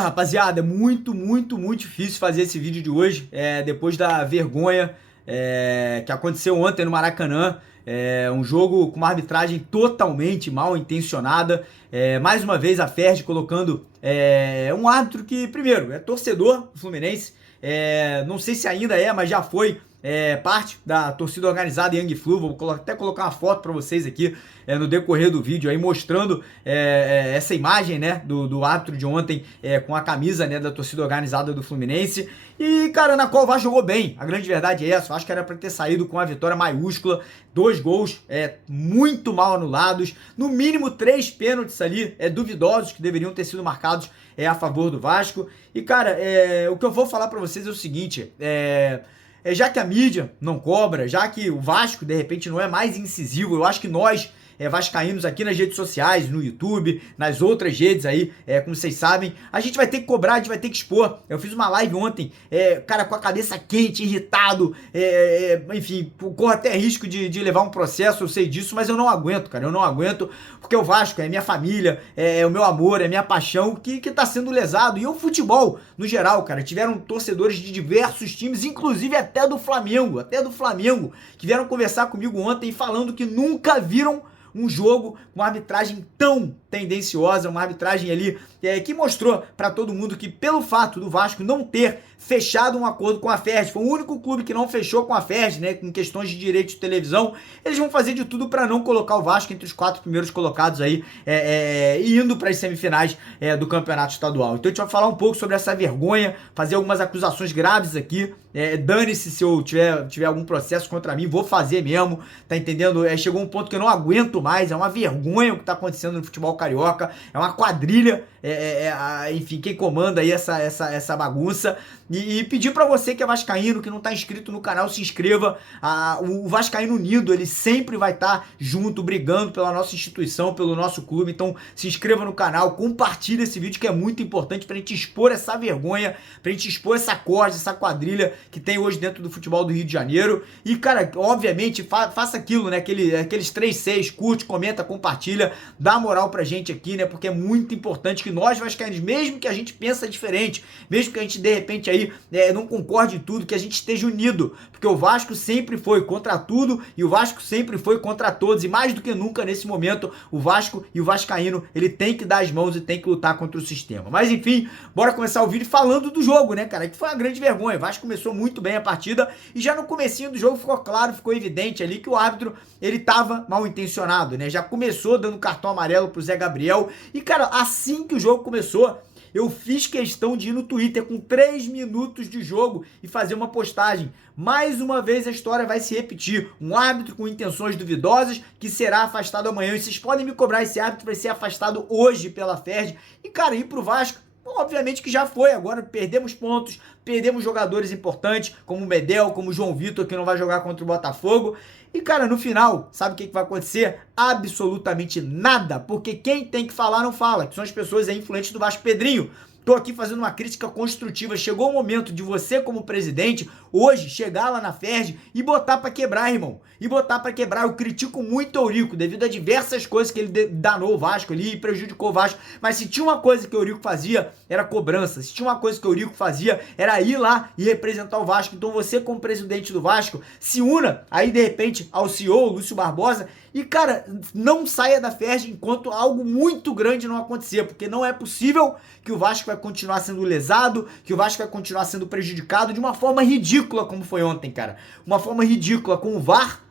Rapaziada, é muito difícil fazer esse vídeo de hoje, depois da vergonha que aconteceu ontem no Maracanã. Um jogo com uma arbitragem totalmente mal intencionada. Mais uma vez a Ferdi colocando um árbitro que, primeiro, é torcedor do Fluminense. Não sei se ainda mas já foi parte da torcida organizada Young Flu. Vou até colocar uma foto para vocês aqui no decorrer do vídeo, aí mostrando essa imagem, né, do árbitro de ontem com a camisa, né, da torcida organizada do Fluminense. E, cara, na qual o Vasco jogou bem. A grande verdade é essa. Eu acho que era para ter saído com a vitória maiúscula. 2 gols muito mal anulados. No mínimo 3 pênaltis ali duvidosos que deveriam ter sido marcados a favor do Vasco. E, cara, o que eu vou falar para vocês é o seguinte: já que a mídia não cobra, já que o Vasco, de repente, não é mais incisivo, eu acho que nós, vascaínos aqui nas redes sociais, no YouTube, nas outras redes aí, como vocês sabem, a gente vai ter que cobrar, a gente vai ter que expor. Eu fiz uma live ontem, cara, com a cabeça quente, irritado, enfim, corro até risco de levar um processo, eu sei disso, mas eu não aguento, cara, eu não aguento, porque o Vasco é minha família, é o meu amor, é minha paixão que tá sendo lesado. E o futebol, no geral, cara, tiveram torcedores de diversos times, inclusive até do Flamengo, que vieram conversar comigo ontem falando que nunca viram um jogo com uma arbitragem tão tendenciosa, uma arbitragem ali que mostrou para todo mundo que, pelo fato do Vasco não ter fechado um acordo com a Ferdi, foi o único clube que não fechou com a Ferdi, né, com questões de direito de televisão, eles vão fazer de tudo para não colocar o Vasco entre os 4 primeiros colocados aí, indo para as semifinais do campeonato estadual. Então a gente vai falar um pouco sobre essa vergonha, fazer algumas acusações graves aqui. Dane-se se eu tiver algum processo contra mim, vou fazer mesmo, tá entendendo? Chegou um ponto que eu não aguento mais, é uma vergonha o que tá acontecendo no futebol carioca, é uma quadrilha, enfim, quem comanda aí essa bagunça. E pedir pra você que é vascaíno, que não tá inscrito no canal, se inscreva. O Vascaíno Unido, ele sempre vai estar junto, brigando pela nossa instituição, pelo nosso clube. Então se inscreva no canal, compartilha esse vídeo que é muito importante pra gente expor essa vergonha, pra gente expor essa corda, essa quadrilha que tem hoje dentro do futebol do Rio de Janeiro. E, cara, obviamente, faça aquilo, né, aqueles 3-6, curte, comenta, compartilha, dá moral pra gente aqui, né, porque é muito importante que nós vascaínos, mesmo que a gente pensa diferente, mesmo que a gente de repente aí não concorde em tudo, que a gente esteja unido, porque o Vasco sempre foi contra tudo e o Vasco sempre foi contra todos, e mais do que nunca nesse momento o Vasco e o vascaíno, ele tem que dar as mãos e tem que lutar contra o sistema. Mas enfim, bora começar o vídeo falando do jogo, né, cara, que foi uma grande vergonha. O Vasco começou muito bem a partida e já no comecinho do jogo ficou claro, ficou evidente ali que o árbitro, ele tava mal intencionado, né, já começou dando cartão amarelo pro Zé Gabriel. E, cara, assim que o jogo começou, eu fiz questão de ir no Twitter com 3 minutos de jogo e fazer uma postagem. Mais uma vez a história vai se repetir. Um árbitro com intenções duvidosas que será afastado amanhã. E vocês podem me cobrar, esse árbitro vai ser afastado hoje pela Ferdi. E, cara, ir pro Vasco, obviamente que já foi. Agora perdemos pontos, perdemos jogadores importantes, como o Medel, como o João Vitor, que não vai jogar contra o Botafogo. E, cara, no final, sabe o que vai acontecer? Absolutamente nada, porque quem tem que falar não fala, que são as pessoas influentes do Vasco. Pedrinho, tô aqui fazendo uma crítica construtiva. Chegou o momento de você, como presidente, hoje chegar lá na Ferdi e botar pra quebrar, irmão. E botar pra quebrar. Eu critico muito o Eurico, devido a diversas coisas que ele danou o Vasco ali e prejudicou o Vasco. Mas se tinha uma coisa que o Eurico fazia, era cobrança. Se tinha uma coisa que o Eurico fazia, era ir lá e representar o Vasco. Então você, como presidente do Vasco, se una aí, de repente, ao CEO, Lúcio Barbosa, e, cara, não saia da Ferdi enquanto algo muito grande não acontecer, porque não é possível que o Vasco vai continuar sendo lesado, que o Vasco vai continuar sendo prejudicado de uma forma ridícula como foi ontem, cara. Uma forma ridícula, com o VAR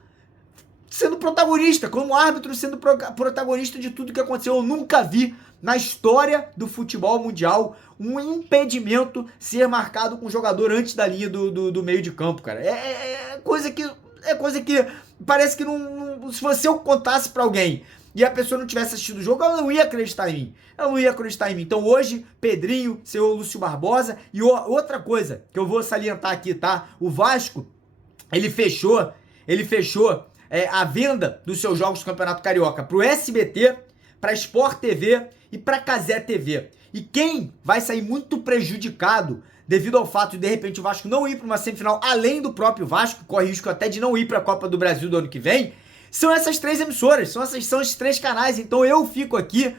sendo protagonista, como árbitro sendo protagonista de tudo que aconteceu. Eu nunca vi na história do futebol mundial um impedimento ser marcado com o jogador antes da linha do meio de campo, cara. É coisa que parece que não, se você eu contasse pra alguém e a pessoa não tivesse assistido o jogo, ela não ia acreditar em mim. Então hoje, Pedrinho, senhor Lúcio Barbosa, e outra coisa que eu vou salientar aqui, tá? O Vasco, ele fechou a venda dos seus jogos do Campeonato Carioca pro SBT, pra Sport TV e pra Cazé TV. E quem vai sair muito prejudicado devido ao fato de repente o Vasco não ir para uma semifinal, além do próprio Vasco, corre risco até de não ir para a Copa do Brasil do ano que vem, são essas 3 emissoras, são esses 3 canais. Então eu fico aqui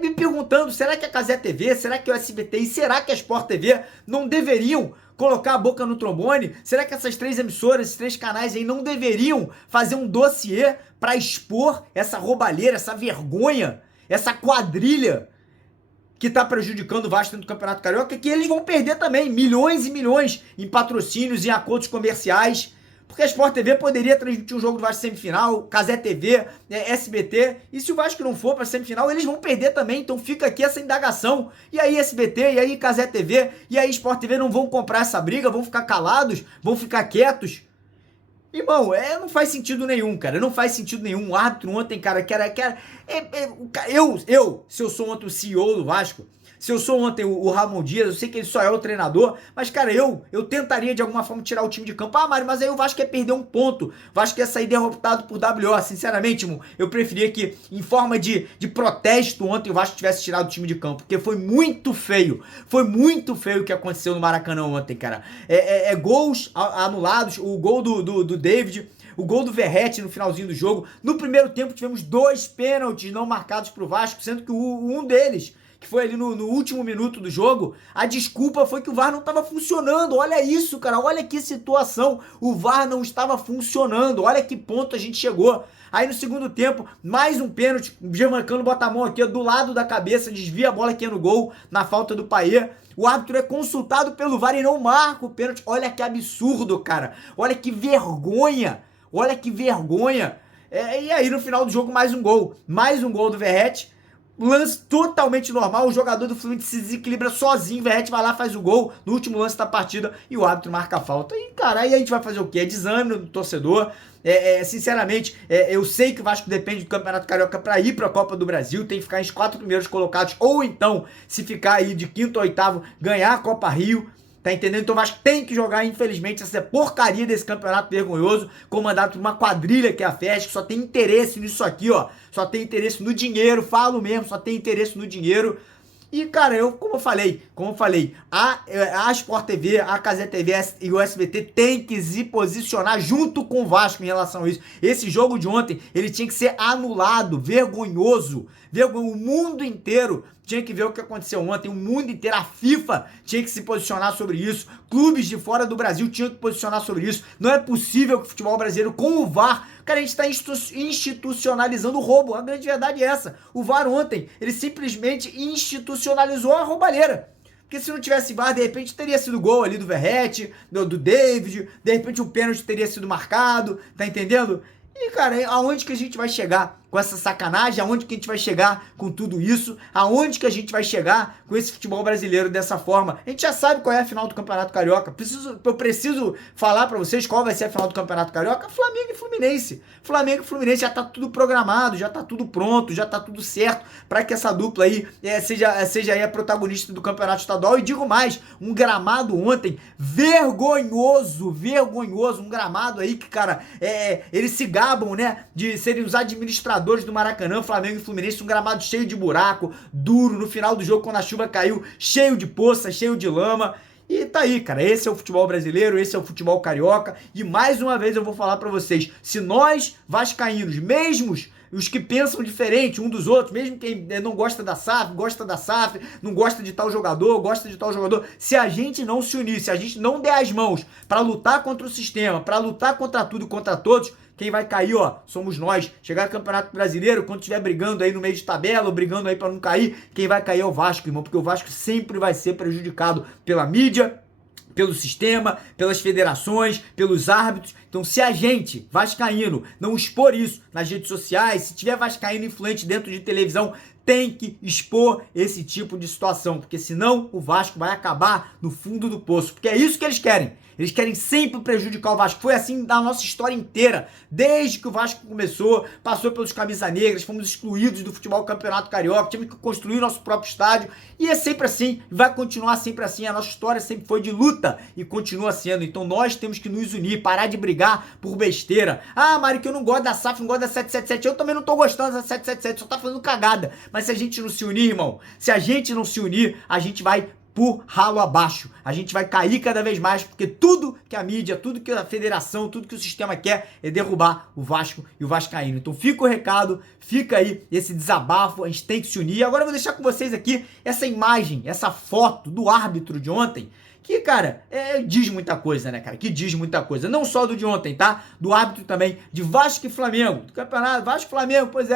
me perguntando, será que a Cazé TV, será que o SBT e será que a Sport TV não deveriam colocar a boca no trombone? Será que essas 3 emissoras, esses 3 canais aí não deveriam fazer um dossiê para expor essa roubalheira, essa vergonha, essa quadrilha que tá prejudicando o Vasco dentro do Campeonato Carioca, que eles vão perder também milhões e milhões em patrocínios, em acordos comerciais, porque a Sport TV poderia transmitir um jogo do Vasco semifinal, Cazé TV, SBT, e se o Vasco não for para semifinal, eles vão perder também. Então fica aqui essa indagação. E aí SBT, e aí Cazé TV, e aí Sport TV não vão comprar essa briga, vão ficar calados, vão ficar quietos. Irmão, não faz sentido nenhum, cara. Não faz sentido nenhum. O árbitro ontem, cara, se eu sou ontem o CEO do Vasco, se eu sou ontem o Ramon Dias, eu sei que ele só é o treinador, mas, cara, eu tentaria de alguma forma tirar o time de campo. Ah, Mário, mas aí o Vasco ia perder um ponto. O Vasco ia sair derrotado por WO. Sinceramente, irmão, eu preferia que, em forma de protesto ontem, o Vasco tivesse tirado o time de campo, porque foi muito feio. Foi muito feio o que aconteceu no Maracanã ontem, cara. Gols anulados, o gol do David, o gol do Verratti no finalzinho do jogo. No primeiro tempo tivemos 2 pênaltis não marcados pro Vasco, sendo que um deles, que foi ali no último minuto do jogo, a desculpa foi que o VAR não estava funcionando. Olha isso, cara, olha que situação. O VAR não estava funcionando, olha que ponto a gente chegou. Aí no segundo tempo, mais um pênalti, o Germancano bota a mão aqui do lado da cabeça, desvia a bola aqui no gol, na falta do Payet. O árbitro é consultado pelo VAR e não marca o pênalti. Olha que absurdo, cara. Olha que vergonha. Olha que vergonha. E aí no final do jogo, mais um gol do Verratti. Lance totalmente normal, o jogador do Fluminense se desequilibra sozinho, o Verratti vai lá, faz o gol no último lance da partida e o árbitro marca a falta. E, cara, aí a gente vai fazer o quê? É desânimo do torcedor. Sinceramente, eu sei que o Vasco depende do Campeonato Carioca para ir para a Copa do Brasil, tem que ficar entre os 4 primeiros colocados, ou então, se ficar aí de 5º ou 8º, ganhar a Copa Rio. Tá entendendo? Então o Vasco tem que jogar, infelizmente, essa porcaria desse campeonato vergonhoso, comandado por uma quadrilha que é a FES, que só tem interesse nisso aqui, ó. Só tem interesse no dinheiro, falo mesmo, só tem interesse no dinheiro. E, cara, como eu falei, a Sport TV, a Cazé TV e o SBT tem que se posicionar junto com o Vasco em relação a isso. Esse jogo de ontem, ele tinha que ser anulado, vergonhoso. O mundo inteiro tinha que ver o que aconteceu ontem, o mundo inteiro, a FIFA tinha que se posicionar sobre isso, clubes de fora do Brasil tinham que posicionar sobre isso. Não é possível que o futebol brasileiro, com o VAR, cara, a gente está institucionalizando o roubo. A grande verdade é essa. O VAR ontem, ele simplesmente institucionalizou a roubalheira. Porque se não tivesse VAR, de repente teria sido gol ali do Verratti, do David, de repente o pênalti teria sido marcado, tá entendendo? E, cara, aonde que a gente vai chegar com essa sacanagem? Aonde que a gente vai chegar com tudo isso? Aonde que a gente vai chegar com esse futebol brasileiro dessa forma? A gente já sabe qual é a final do Campeonato Carioca. Eu preciso falar pra vocês qual vai ser a final do Campeonato Carioca? Flamengo e Fluminense. Flamengo e Fluminense já tá tudo programado, já tá tudo pronto, já tá tudo certo pra que essa dupla aí seja aí a protagonista do Campeonato Estadual. E digo mais, um gramado ontem vergonhoso, um gramado aí que, cara, eles se gabam, né, de serem os administradores do Maracanã, Flamengo e Fluminense, um gramado cheio de buraco, duro, no final do jogo, quando a chuva caiu, cheio de poça, cheio de lama. E tá aí, cara, esse é o futebol brasileiro, esse é o futebol carioca, e mais uma vez eu vou falar pra vocês, se nós vascaínos, mesmo os que pensam diferente um dos outros, mesmo quem não gosta da SAF, não gosta de tal jogador, se a gente não se unir, se a gente não der as mãos pra lutar contra o sistema, pra lutar contra tudo e contra todos, quem vai cair, ó, somos nós. Chegar no Campeonato Brasileiro, quando estiver brigando aí no meio de tabela, ou brigando aí pra não cair, quem vai cair é o Vasco, irmão, porque o Vasco sempre vai ser prejudicado pela mídia, pelo sistema, pelas federações, pelos árbitros. Então, se a gente, vascaíno, não expor isso nas redes sociais, se tiver vascaíno influente dentro de televisão, tem que expor esse tipo de situação, porque senão o Vasco vai acabar no fundo do poço, porque é isso que eles querem. Eles querem sempre prejudicar o Vasco. Foi assim da nossa história inteira. Desde que o Vasco começou, passou pelos Camisa Negras, fomos excluídos do futebol Campeonato Carioca, tivemos que construir nosso próprio estádio. E é sempre assim, vai continuar sempre assim. A nossa história sempre foi de luta e continua sendo. Então nós temos que nos unir, parar de brigar por besteira. Ah, Mário, que eu não gosto da SAF, não gosto da 777. Eu também não tô gostando da 777, só tá fazendo cagada. Mas se a gente não se unir, irmão, se a gente não se unir, a gente vai por ralo abaixo. A gente vai cair cada vez mais, porque tudo que a mídia, tudo que a federação, tudo que o sistema quer é derrubar o Vasco e o vascaíno. Então fica o recado, fica aí esse desabafo, a gente tem que se unir. Agora eu vou deixar com vocês aqui essa imagem, essa foto do árbitro de ontem, que, cara, diz muita coisa, né, cara? Que diz muita coisa. Não só do de ontem, tá? Do árbitro também, de Vasco e Flamengo. Do campeonato Vasco e Flamengo, pois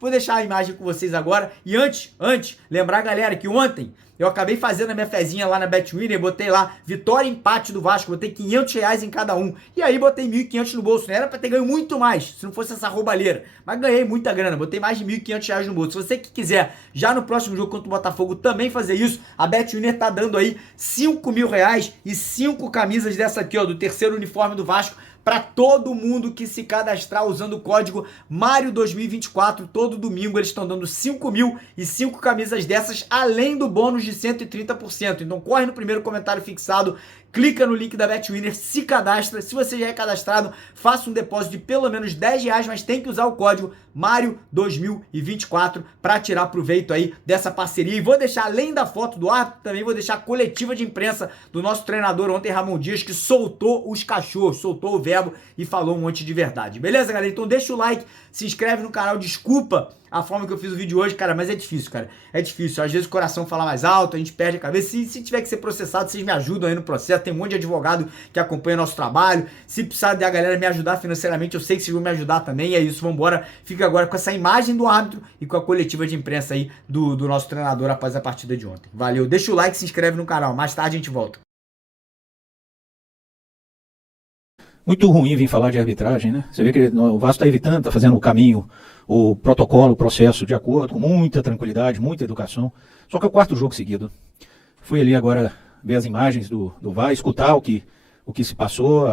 vou deixar a imagem com vocês agora. E antes, lembrar, galera, que ontem eu acabei fazendo a minha fezinha lá na Betwinner, botei lá vitória e empate do Vasco, botei R$ 500 em cada um. E aí botei 1.500 no bolso, né? Era pra ter ganho muito mais, se não fosse essa roubalheira. Mas ganhei muita grana, botei mais de R$ 1.500 no bolso. Se você que quiser, já no próximo jogo contra o Botafogo, também fazer isso, a Betwinner tá dando aí R$ 5.000 e 5 camisas dessa aqui, ó, do terceiro uniforme do Vasco, para todo mundo que se cadastrar usando o código Mário2024. Todo domingo eles estão dando 5.000 e 5 camisas dessas, além do bônus de 130%. Então corre no primeiro comentário fixado, clica no link da Betwinner, se cadastra. Se você já é cadastrado, faça um depósito de pelo menos R$ 10, mas tem que usar o código Mário2024 para tirar proveito aí dessa parceria. E vou deixar, além da foto do árbitro, também vou deixar a coletiva de imprensa do nosso treinador ontem, Ramon Dias, que soltou os cachorros, soltou o verbo e falou um monte de verdade. Beleza, galera? Então deixa o like, se inscreve no canal. Desculpa a forma que eu fiz o vídeo hoje, cara, mas é difícil, cara. É difícil. Às vezes o coração fala mais alto, a gente perde a cabeça. Se tiver que ser processado, vocês me ajudam aí no processo. Tem um monte de advogado que acompanha nosso trabalho. Se precisar da galera me ajudar financeiramente, eu sei que vocês vão me ajudar também. E é isso, vambora. Fica agora com essa imagem do árbitro e com a coletiva de imprensa aí do nosso treinador após a partida de ontem. Valeu, deixa o like, se inscreve no canal. Mais tarde a gente volta. Muito ruim vir falar de arbitragem, né? Você vê que o Vasco está evitando, está fazendo o caminho, o protocolo, o processo de acordo, com muita tranquilidade, muita educação. Só que é o quarto jogo seguido. Fui ali agora ver as imagens do VAR, escutar o que se passou,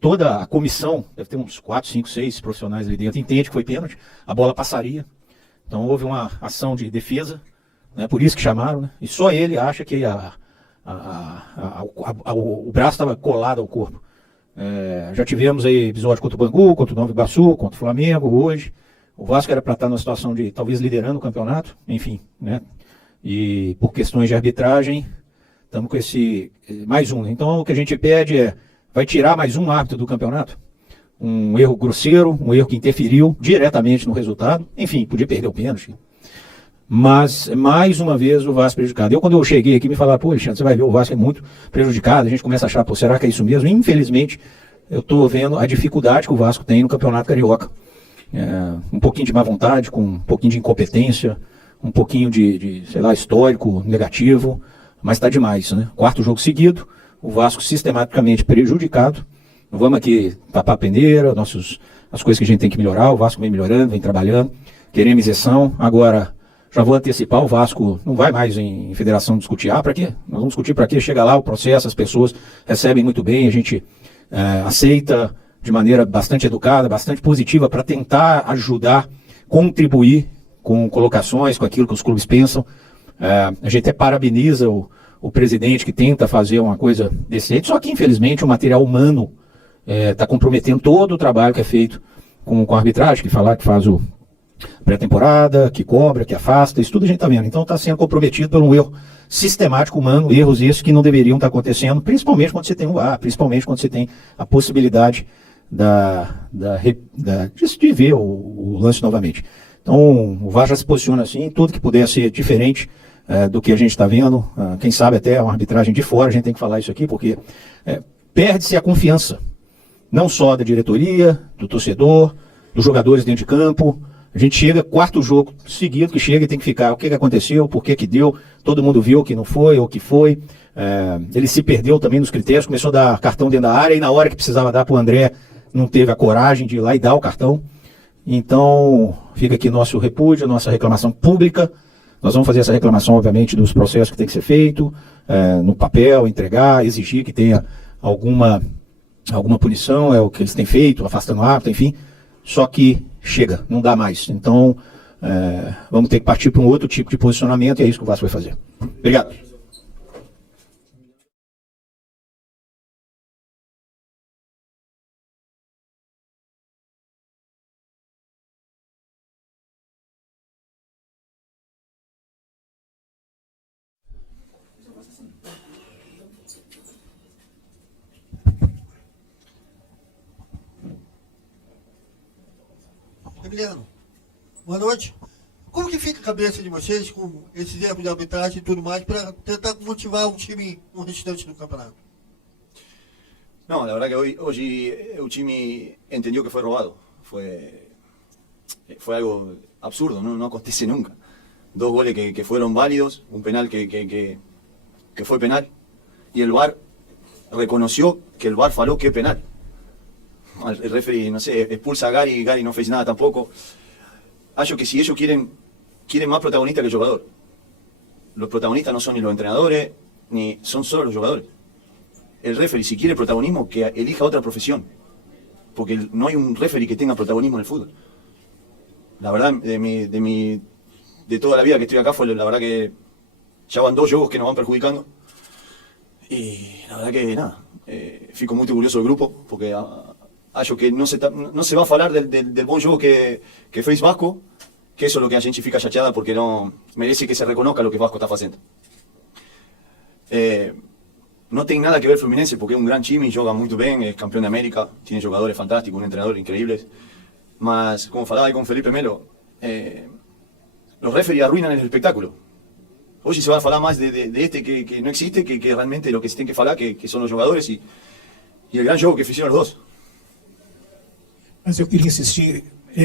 toda a comissão, deve ter uns 4, 5, 6 profissionais ali dentro, entende que foi pênalti, a bola passaria. Então houve uma ação de defesa, né? Por isso que chamaram, né? E só ele acha que o braço estava colado ao corpo. Já tivemos aí episódio contra o Bangu, contra o Nova Iguaçu, contra o Flamengo hoje. O Vasco era para estar numa situação de talvez liderando o campeonato, enfim, né? E por questões de arbitragem, estamos com esse mais um. Então o que a gente pede vai tirar mais um árbitro do campeonato? Um erro grosseiro, um erro que interferiu diretamente no resultado. Enfim, podia perder o pênalti. Mas, mais uma vez, o Vasco prejudicado. Quando eu cheguei aqui, me falaram, pô, Alexandre, você vai ver, o Vasco é muito prejudicado. A gente começa a achar, pô, será que é isso mesmo? E, infelizmente, eu estou vendo a dificuldade que o Vasco tem no Campeonato Carioca. Um pouquinho de má vontade, com um pouquinho de incompetência, um pouquinho de sei lá, histórico negativo, mas está demais, né? Quarto jogo seguido, o Vasco sistematicamente prejudicado. Não vamos aqui tapar a peneira, as coisas que a gente tem que melhorar, o Vasco vem melhorando, vem trabalhando, queremos isenção. Agora, já vou antecipar, o Vasco não vai mais em federação discutir. Para quê? Nós vamos discutir para quê? Chega lá, o processo, as pessoas recebem muito bem, a gente aceita de maneira bastante educada, bastante positiva, para tentar ajudar, contribuir com colocações, com aquilo que os clubes pensam. A gente até parabeniza o presidente que tenta fazer uma coisa decente, só que infelizmente o material humano está comprometendo todo o trabalho que é feito com a arbitragem, que faz o pré-temporada, que cobra, que afasta, isso tudo a gente está vendo. Então está sendo comprometido por um erro sistemático humano, erros esses que não deveriam estar acontecendo, principalmente quando você tem o VAR, principalmente quando você tem a possibilidade de ver o lance novamente. Então o VAR já se posiciona assim, tudo que puder ser diferente do que a gente está vendo, quem sabe até uma arbitragem de fora, a gente tem que falar isso aqui, porque perde-se a confiança, não só da diretoria, do torcedor, dos jogadores dentro de campo. A gente chega, quarto jogo seguido que chega e tem que ficar, o que aconteceu, por que deu, todo mundo viu que não foi ou que foi. Ele se perdeu também nos critérios, começou a dar cartão dentro da área e na hora que precisava dar para o André, não teve a coragem de ir lá e dar o cartão. Então, fica aqui nosso repúdio, nossa reclamação pública. Nós vamos fazer essa reclamação, obviamente, dos processos que tem que ser feito, no papel, entregar, exigir que tenha alguma punição, é o que eles têm feito, afastando o árbitro, enfim. Só que chega, não dá mais. Então, vamos ter que partir para um outro tipo de posicionamento e é isso que o Vasco vai fazer. Obrigado. Emiliano, boa noite. Como que fica a cabeça de vocês com esses erros de arbitragem e tudo mais para tentar motivar o time no restante do campeonato? No, la verdad que hoy el time entendió que fue robado. Fue algo absurdo, no acontece nunca. Dos goles que fueron válidos, un penal que fue penal, y el VAR reconoció que el VAR faló que es penal. El referee, no sé, expulsa a Gary no fez nada tampoco. Hallo que si ellos quieren más protagonista que el jugador. Los protagonistas no son ni los entrenadores, ni son solo los jugadores. El referee, si quiere protagonismo, que elija otra profesión. Porque no hay un referee que tenga protagonismo en el fútbol. La verdad, de toda la vida que estoy acá, la verdad que ya van 2 juegos que nos van perjudicando. Y la verdad que nada, fico muy orgulloso del grupo, porque hallo que no se va a falar del buen juego que fez Vasco, que eso es lo que a gente fica chateada, porque no merece que se reconozca lo que Vasco está haciendo. No tiene nada que ver Fluminense, porque es un gran time, juega muy bien, es campeón de América, tiene jugadores fantásticos, un entrenador increíble. Mas, como falaba ahí con Felipe Melo, los referees arruinan el espectáculo. Hoy se va a falar más de este que no existe, que realmente lo que se tiene que falar, que son los jugadores y el gran juego que hicieron los dos. Mas eu queria insistir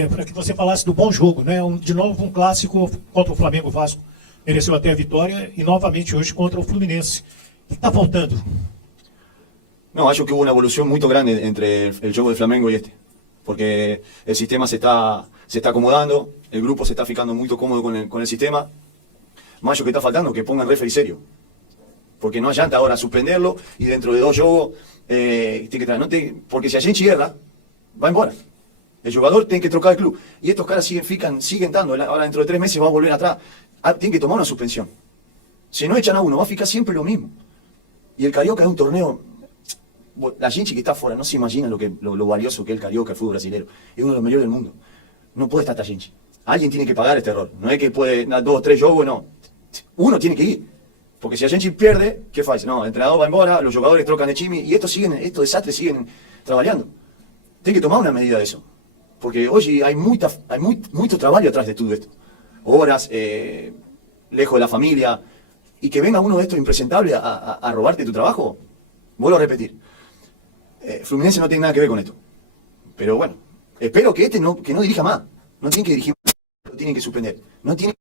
para que você falasse do bom jogo, né? De novo um clássico contra o Flamengo. O Vasco mereceu até a vitória e novamente hoje contra o Fluminense. O que está faltando? No, hallo que hubo una evolución muy grande entre el juego de Flamengo y este. Porque el sistema se está acomodando, el grupo se está ficando muy cómodo con el sistema. Más lo que está faltando que pongan referee serio. Porque no allanta ahora suspenderlo y dentro de 2 juegos tiene que traer. Porque si a gente erra, va embora. El jugador tiene que trocar el club. Y estos caras siguen dando. Ahora dentro de 3 meses va a volver atrás. Tienen que tomar una suspensión. Si no echan a uno, va a ficar siempre lo mismo. Y el Carioca es un torneo. La gente que está afuera no se imagina lo valioso que es el Carioca, el fútbol brasileño. Es uno de los mejores del mundo. No puede estar esta gente. Alguien tiene que pagar este error. No es que puede dar 2 o 3 juegos, no. Uno tiene que ir. Porque si la gente pierde, ¿qué hace? No, el entrenador va embora, los jugadores trocan de chimi y estos desastres siguen trabajando. Tiene que tomar una medida de eso. Porque hoy hay mucho trabajo atrás de todo esto. Horas, lejos de la familia. Y que venga uno de estos impresentables a robarte tu trabajo, vuelvo a repetir. Fluminense no tiene nada que ver con esto. Pero bueno, espero que que no dirija más. No tiene que dirigir más, lo tienen que suspender. No tiene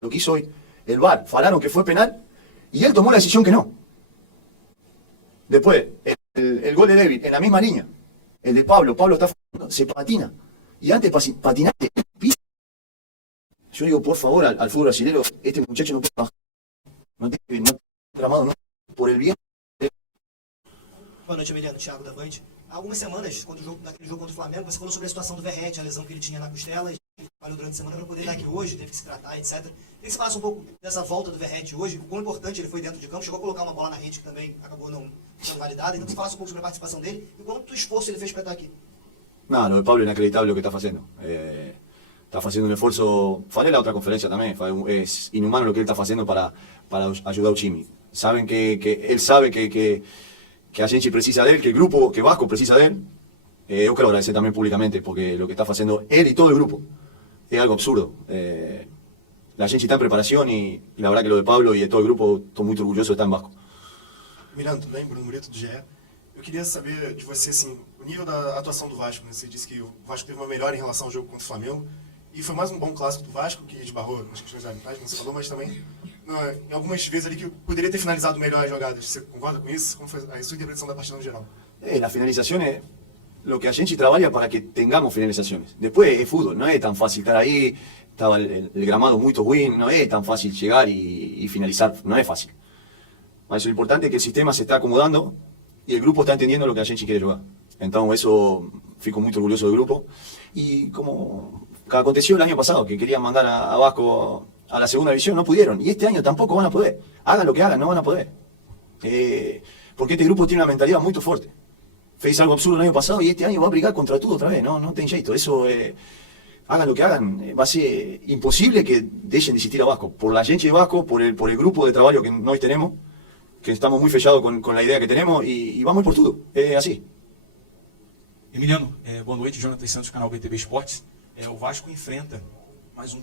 lo que hizo hoy. El VAR falaron que fue penal y él tomó la decisión que no. Después, el gol de David en la misma línea. El de Pablo está se patina. Y antes patinaste, pisa. Yo digo, por favor, al fútbol brasileño, este muchacho no puede bajar. No tiene tramado, no, por el bien. Boa noite, Emiliano. Thiago da Band. Há algumas semanas, naquele jogo contra o Flamengo, você falou sobre a situação do Verratti, a lesão que ele tinha na costela, e trabalhou durante a semana para poder estar aqui hoje, teve que se tratar, etc. Queria que você falasse um pouco dessa volta do Verratti hoje, o quão importante ele foi dentro de campo, chegou a colocar uma bola na rede que também acabou não sendo validada, então você falasse um pouco sobre a participação dele e quanto esforço ele fez para estar aqui. No, lo de Pablo es inacreditable lo que está haciendo. Está haciendo un esfuerzo, falé la otra conferencia también, es inhumano lo que él está haciendo para ayudar a Chimi. Saben que él sabe que a gente precisa de él, que el grupo, que Vasco precisa de él. Yo quiero agradecer también públicamente porque lo que está haciendo él y todo el grupo es algo absurdo. La gente está en preparación y la verdad que lo de Pablo y de todo el grupo, estoy muy orgulloso de estar en Vasco. Emiliano, tudo bem? Bruno Murito, do GE. Eu queria saber de você, assim, o nível da atuação do Vasco, né? Você disse que o Vasco teve uma melhora em relação ao jogo contra o Flamengo, e foi mais um bom clássico do Vasco, que esbarrou nas questões da arbitragem, como você falou, mas também em algumas vezes ali que poderia ter finalizado melhor as jogadas. Você concorda com isso? Como foi a sua interpretação da partida no geral? Las finalizaciones, lo que a gente trabaja para que tengamos finalizaciones. Después es fútbol, no es tan fácil estar ahí, estaba el gramado muy ruim, no es tan fácil llegar y finalizar, no es fácil. Mas lo importante es que el sistema se está acomodando y el grupo está entendiendo lo que a gente quiere jugar. Entonces eso, fico muy orgulloso del grupo. Y como aconteció el año pasado, que querían mandar a Vasco a la segunda división, no pudieron. Y este año tampoco van a poder. Hagan lo que hagan, no van a poder. Porque este grupo tiene una mentalidad muy fuerte. Fez algo absurdo el año pasado y este año va a brigar contra todo otra vez. No ten jeito. Eso, hagan lo que hagan. Va a ser imposible que dejen de existir a Vasco. Por la gente de Vasco, por el grupo de trabajo que hoy tenemos, que estamos muy fechados con la idea que tenemos y vamos por todo. Es así. Emiliano, boa noite, Jonathan Santos, canal BTB Esportes. O Vasco enfrenta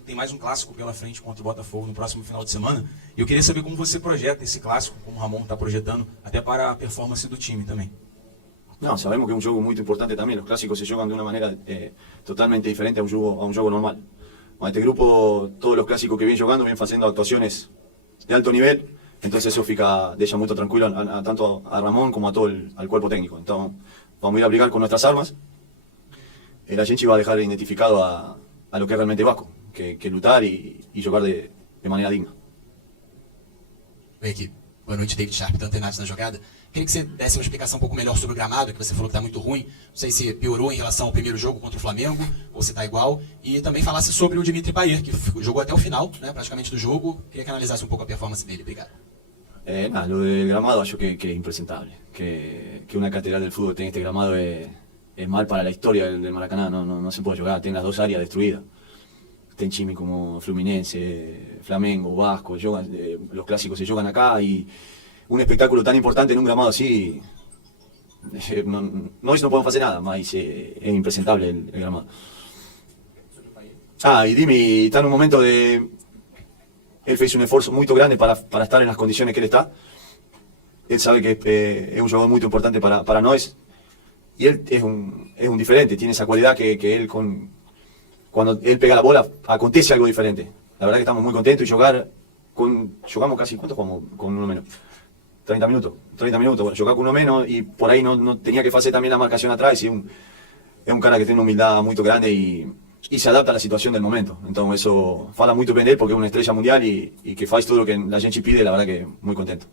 tem mais um clássico pela frente contra o Botafogo no próximo final de semana. E eu queria saber como você projeta esse clássico, como o Ramon está projetando, até para a performance do time também. No, sabemos que es un juego muy importante también. Los clásicos se juegan de una manera totalmente diferente a un juego normal. Con este grupo, todos los clásicos que vienen jugando vienen haciendo actuaciones de alto nivel. Entonces eso deja muy tranquilo tanto a Ramón como a todo al cuerpo técnico. Entonces vamos a ir a aplicar con nuestras armas. La gente va a dejar identificado a lo que es realmente Vasco, que lutar y jugar de manera digna. Oi, equipe. Boa noite, David Sharp, da Antenados na jogada. Queria que você desse uma explicação um pouco melhor sobre o gramado, que você falou que está muito ruim. Não sei se piorou em relação ao primeiro jogo contra o Flamengo, ou se está igual. E também falasse sobre o Dimitri Payet, que jogou até o final, né, praticamente do jogo. Queria que analisasse um pouco a performance dele. Obrigado. Lo del gramado acho que es impresentable. Que una catedral del fútbol tenga este gramado es mal para la historia del Maracaná. No se puede jugar, tiene las dos áreas destruidas. Ten Chimi como Fluminense, Flamengo, Vasco, los clásicos se juegan acá y un espectáculo tan importante en un gramado así, no podemos hacer nada, más es impresentable el gramado. Y Dimi está en un momento él hizo un esfuerzo muy grande para estar en las condiciones que él está. Él sabe que es un jugador muy importante para nosotros y él es un diferente, tiene esa cualidad que él cuando él pega la bola, acontece algo diferente. La verdad que estamos muy contentos y jugamos casi, ¿cuánto jugamos con uno menos? 30 minutos, bueno, jugar con uno menos y por ahí no tenía que hacer también la marcación atrás y es un cara que tiene una humildad muy grande y se adapta a la situación del momento. Entonces eso fala muy bien de él porque es una estrella mundial y que faz todo lo que la gente pide, la verdad que muy contento.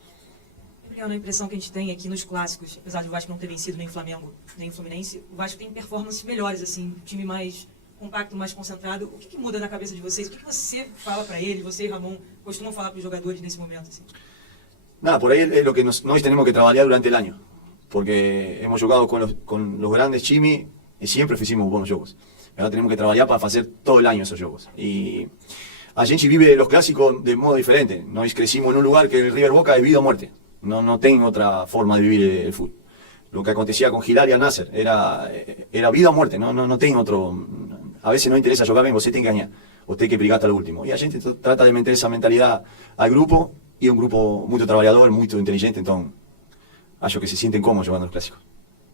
A impressão que a gente tem aqui nos clássicos, apesar de o Vasco não ter vencido nem Flamengo, nem Fluminense, o Vasco tem performances melhores, assim, time mais compacto, mais concentrado. O que muda na cabeça de vocês? O que você fala para ele, você e Ramon costumam falar para os jogadores nesse momento? Assim? Nada, por ahí es lo que nosotros tenemos que trabajar durante el año, porque hemos jugado con los grandes Chimi y siempre hicimos buenos juegos. Ahora tenemos que trabajar para hacer todo el año esos juegos. Y a gente vive los clásicos de modo diferente. Nos crecimos en un lugar que el River Boca es vida o muerte. No tengo otra forma de vivir el fútbol. Lo que acontecía con Gilar y Al Nasser era vida o muerte. No tengo otro. A veces no interesa jugar bien, usted tiene que ganar. Usted que brigar hasta lo último. Y la gente trata de meter esa mentalidad al grupo. Y es un grupo muy trabajador, muy inteligente. Entonces, acho que se sienten cómodos jugando los clásicos.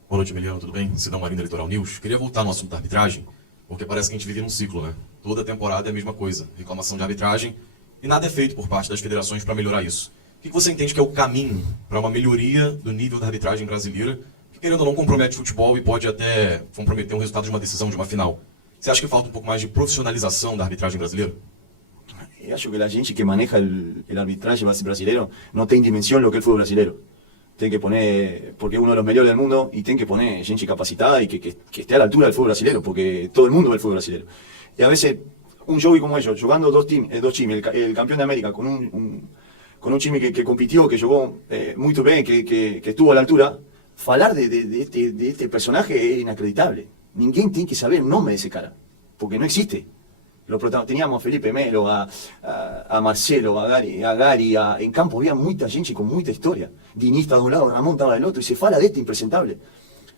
Boa noite, Emiliano, tudo bem? Cidão Marinho da Litoral News. Queria voltar no assunto da arbitragem, porque parece que a gente vive num ciclo, né? Toda temporada é a mesma coisa, reclamação de arbitragem, e nada é feito por parte das federações para melhorar isso. O que você entende que é o caminho para uma melhoria do nível da arbitragem brasileira, que querendo ou não compromete o futebol e pode até comprometer o resultado de uma decisão, de uma final? Você acha que falta um pouco mais de profissionalização da arbitragem brasileira? Eu acho que la gente que maneja el arbitraje brasileño no tiene dimensión lo que es el fútbol brasileño. Tiene que poner, porque es uno de los mejores del mundo, y tiene que poner gente capacitada y que esté a la altura del fútbol brasileño, porque todo el mundo ve el fútbol brasileño. Y a veces, un jockey como ellos, jugando dos teams, el campeón de América, con un chimi que compitió, que jugó muy bien, que estuvo a la altura, hablar de este personaje es inacreditable. Ninguém tiene que saber el nombre de ese cara, porque no existe. Teníamos a Felipe Melo, a Marcelo, a Gary, en campo había mucha gente con mucha historia. Dini estaba de un lado, Ramón estaba del otro, y se fala de este impresentable.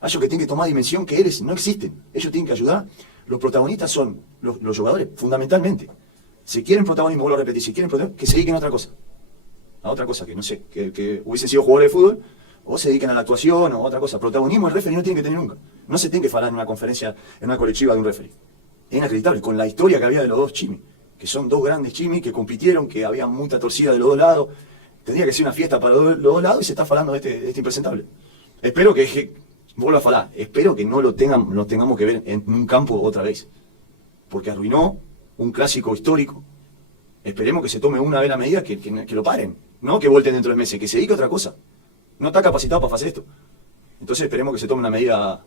Ellos que tienen que tomar dimensión que ellos no existen. Ellos tienen que ayudar. Los protagonistas son los jugadores, fundamentalmente. Si quieren protagonismo, vuelvo a repetir, si quieren protagonismo, que se dediquen a otra cosa. A otra cosa, que no sé, que hubiesen sido jugadores de fútbol, o se dediquen a la actuación, o otra cosa. Protagonismo el referee no tiene que tener nunca. No se tiene que hablar en una conferencia, en una colectiva de un referee. Es inacreditable, con la historia que había de los dos Chimi, que son dos grandes Chimi que compitieron, que había mucha torcida de los dos lados. Tendría que ser una fiesta para los dos lados y se está hablando de este impresentable. Espero que vuelva a hablar, espero que no lo tengamos que ver en un campo otra vez, porque arruinó un clásico histórico. Esperemos que se tome una vez la medida que lo paren, no que vuelten dentro de meses, que se dedique a otra cosa. No está capacitado para hacer esto. Entonces esperemos que se tome una medida.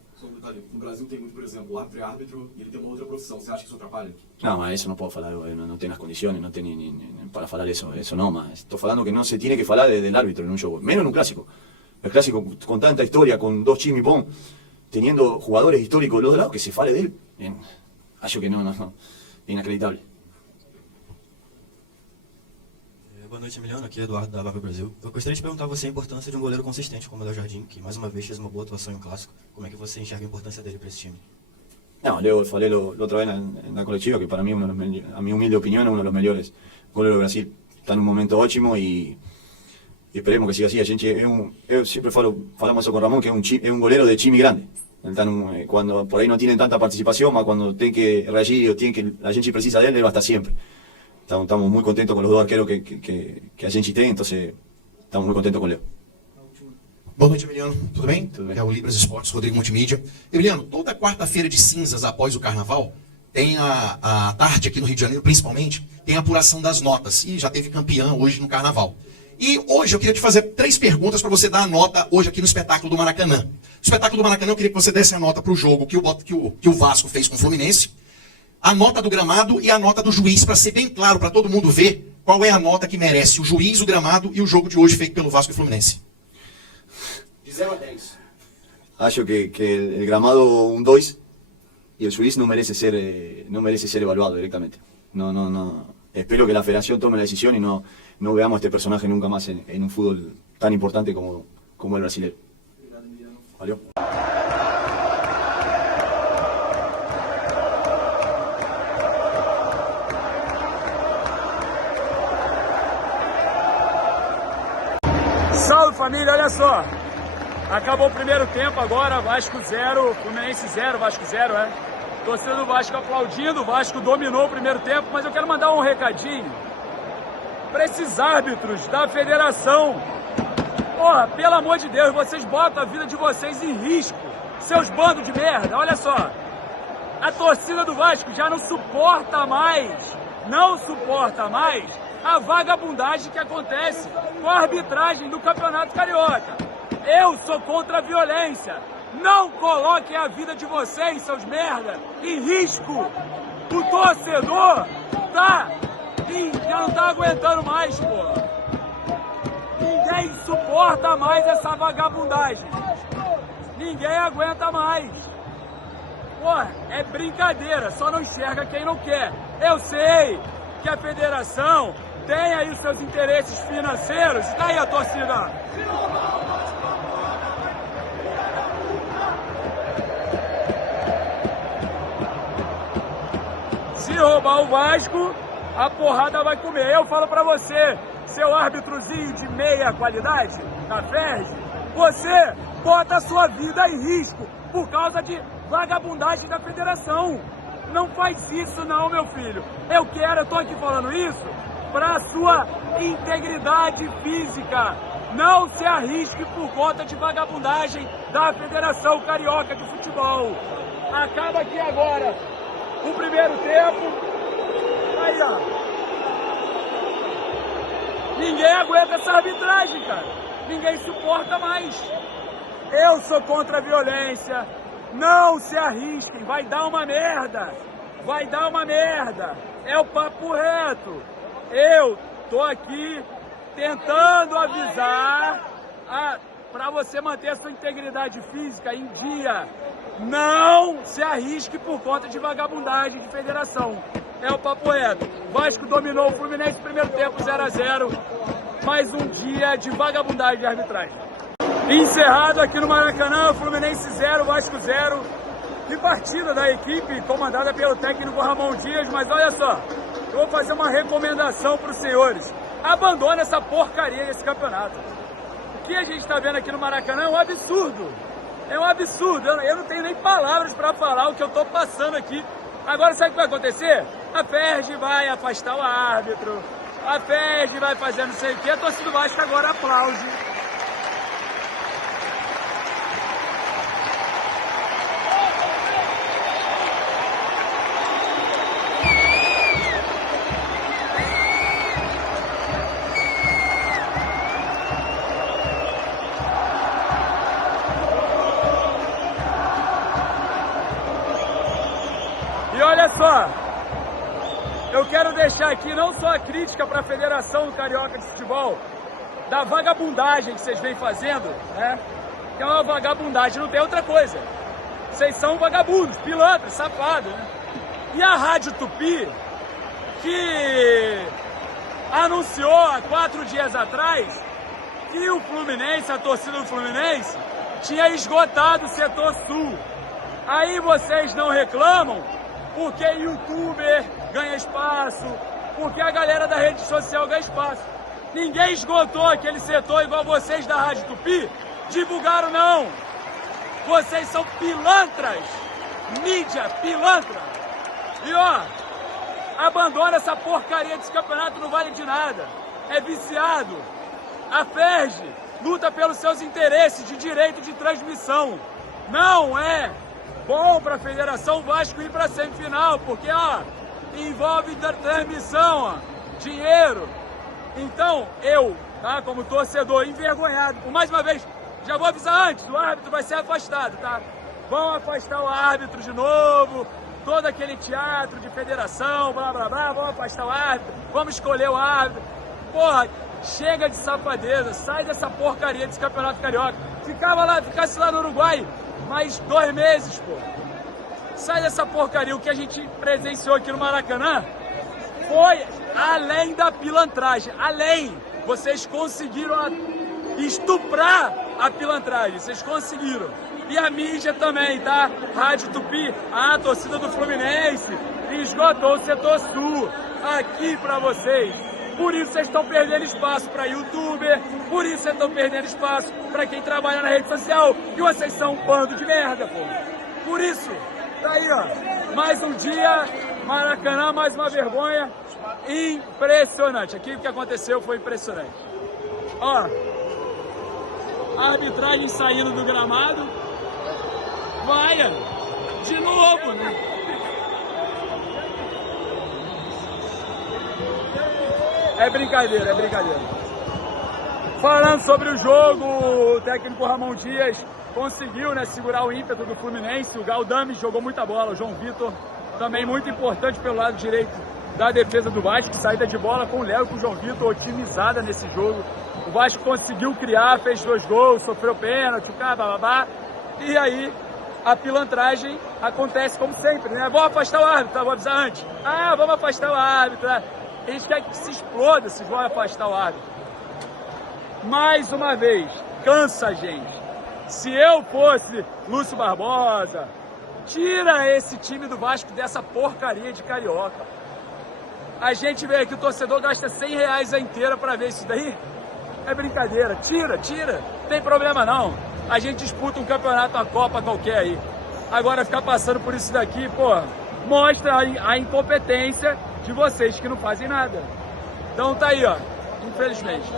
No Brasil tem muito, por exemplo, o árbitro é árbitro e ele tem uma outra profissão. Você acha que isso atrapalha? No, eso no puedo hablar, no tengo las condiciones, no tengo ni para hablar eso no, más. Estoy hablando que no se tiene que hablar del árbitro en un juego, menos en un clásico. El clásico con tanta historia, con dos Chimi Pong, teniendo jugadores históricos de los dos lados, que se fale de él, acho que no, es inacreditable. Boa noite, Emiliano. Aqui é Eduardo da Bava Brasil. Eu gostaria de perguntar a você a importância de um goleiro consistente como o Léo Jardim, que mais uma vez fez uma boa atuação em um clássico. Como é que você enxerga a importância dele para esse time? No, Leo falé la otra vez en la colectiva que para mí, a mi humilde opinión, es uno de los mejores goleros de Brasil. Está en un momento ótimo y esperemos que siga así. A gente, siempre falamos eso con Ramón, que es un golero de time grande. Cuando por ahí no tiene tanta participación, más cuando tiene que reagir o tiene que la gente precisa de él va a estar siempre. Estamos muy contentos con los dos arqueros que a gente tem, entonces estamos muy contentos con Leo. Boa noite, Emiliano. Tudo bem? Tudo bem. É o Libras Esportes, Rodrigo Multimídia. Emiliano, toda quarta-feira de cinzas após o Carnaval, tem a tarde aqui no Rio de Janeiro, principalmente, tem a apuração das notas. E já teve campeão hoje no Carnaval. E hoje eu queria te fazer 3 perguntas para você dar a nota hoje aqui no espetáculo do Maracanã. No espetáculo do Maracanã eu queria que você desse a nota para o jogo que o Vasco fez com o Fluminense, a nota do gramado e a nota do juiz, para ser bem claro para todo mundo ver qual é a nota que merece o juiz, o gramado e o jogo de hoje feito pelo Vasco e Fluminense. De 0 a 10. Acho que el gramado un 2 y el juiz no merece ser evaluado directamente. No. Espero que la federación tome la decisión y no veamos a este personaje nunca más en un fútbol tan importante como el brasileño. ¿Valió? Salve família, olha só, acabou o primeiro tempo agora, Vasco 0, Fluminense 0, Vasco 0, torcida do Vasco aplaudindo, o Vasco dominou o primeiro tempo, mas eu quero mandar um recadinho para esses árbitros da federação. Porra, pelo amor de Deus, vocês botam a vida de vocês em risco, seus bandos de merda, olha só, a torcida do Vasco já não suporta mais a vagabundagem que acontece com a arbitragem do Campeonato Carioca. Eu sou contra a violência. Não coloquem a vida de vocês, seus merda, em risco. O torcedor já não tá aguentando mais, pô. Ninguém suporta mais essa vagabundagem. Ninguém aguenta mais. Pô, é brincadeira, só não enxerga quem não quer. Eu sei que a federação tem aí os seus interesses financeiros. Tá aí a torcida. Se roubar o Vasco, a porrada vai comer. Eu falo pra você, seu árbitrozinho de meia qualidade da FERJ, você bota a sua vida em risco por causa de vagabundagem da federação. Não faz isso não, meu filho. Eu tô aqui falando isso para a sua integridade física. Não se arrisque por conta de vagabundagem da Federação Carioca de Futebol. Acaba aqui agora o primeiro tempo. Aí, ó. Ninguém aguenta essa arbitragem, cara. Ninguém suporta mais. Eu sou contra a violência. Não se arrisquem, vai dar uma merda. Vai dar uma merda. É o papo reto. Eu tô aqui tentando avisar para você manter a sua integridade física em dia. Não se arrisque por conta de vagabundagem de federação. É o papo reto. Vasco dominou o Fluminense no primeiro tempo 0 a 0. Mais um dia de vagabundagem de arbitragem. Encerrado aqui no Maracanã, Fluminense 0, Vasco 0. Que partida da equipe comandada pelo técnico Ramon Dias, mas olha só, eu vou fazer uma recomendação para os senhores. Abandone essa porcaria desse campeonato. O que a gente está vendo aqui no Maracanã é um absurdo. É um absurdo. Eu não tenho nem palavras para falar o que eu estou passando aqui. Agora sabe o que vai acontecer? A FERJ vai afastar o árbitro, a FERJ vai fazer não sei o que, a torcida do Vasco agora aplaude. E olha só, eu quero deixar aqui não só a crítica para a Federação Carioca de Futebol, da vagabundagem que vocês vêm fazendo, né? Que é uma vagabundagem, não tem outra coisa. Vocês são vagabundos, pilantras, safados, né? E a Rádio Tupi, que anunciou há 4 dias atrás que o Fluminense, a torcida do Fluminense, tinha esgotado o setor sul. Aí vocês não reclamam porque youtuber ganha espaço, porque a galera da rede social ganha espaço. Ninguém esgotou aquele setor igual vocês da Rádio Tupi divulgaram, não. Vocês são pilantras, mídia pilantra. E ó, abandona essa porcaria desse campeonato, não vale de nada. É viciado. A FERJ luta pelos seus interesses de direito de transmissão. Não é bom para a Federação Vasco ir para a semifinal, porque ó, envolve transmissão, ó, dinheiro. Então eu, tá, como torcedor envergonhado, por mais uma vez, já vou avisar antes, o árbitro vai ser afastado, tá? Vão afastar o árbitro de novo, todo aquele teatro de federação, blá blá blá, vamos afastar o árbitro, vamos escolher o árbitro. Porra, chega de safadeza, sai dessa porcaria desse campeonato carioca. Ficasse lá no Uruguai mais 2 meses, pô. Sai dessa porcaria. O que a gente presenciou aqui no Maracanã foi além da pilantragem, além. Vocês conseguiram estuprar a pilantragem, vocês conseguiram. E a mídia também, tá? Rádio Tupi, a torcida do Fluminense esgotou o setor sul aqui pra vocês. Por isso vocês estão perdendo espaço para youtuber, por isso vocês estão perdendo espaço para quem trabalha na rede social, e vocês são um bando de merda, pô. Por isso, tá aí, ó, mais um dia, Maracanã, mais uma vergonha, impressionante. Aqui o que aconteceu foi impressionante. Ó, a arbitragem saindo do gramado, vai, de novo, né? É brincadeira, é brincadeira. Falando sobre o jogo, o técnico Ramon Dias conseguiu, né, segurar o ímpeto do Fluminense. O Galdame jogou muita bola, o João Vitor também muito importante pelo lado direito da defesa do Vasco. Saída de bola com o Léo e com o João Vitor otimizada nesse jogo. O Vasco conseguiu criar, fez 2 gols, sofreu pênalti, bababá. E aí a pilantragem acontece como sempre, né? Vamos afastar o árbitro, tá? Vou avisar antes. Ah, vamos afastar o árbitro, né? Eles querem que se exploda se vão afastar o árbitro. Mais uma vez, cansa a gente. Se eu fosse Lúcio Barbosa, tira esse time do Vasco dessa porcaria de carioca. A gente vê aqui, o torcedor gasta R$100 a inteira pra ver isso daí. É brincadeira. Tira. Não tem problema não. A gente disputa um campeonato, uma Copa qualquer aí. Agora ficar passando por isso daqui, pô, mostra a incompetência de vocês que não fazem nada. Então tá aí, ó, infelizmente.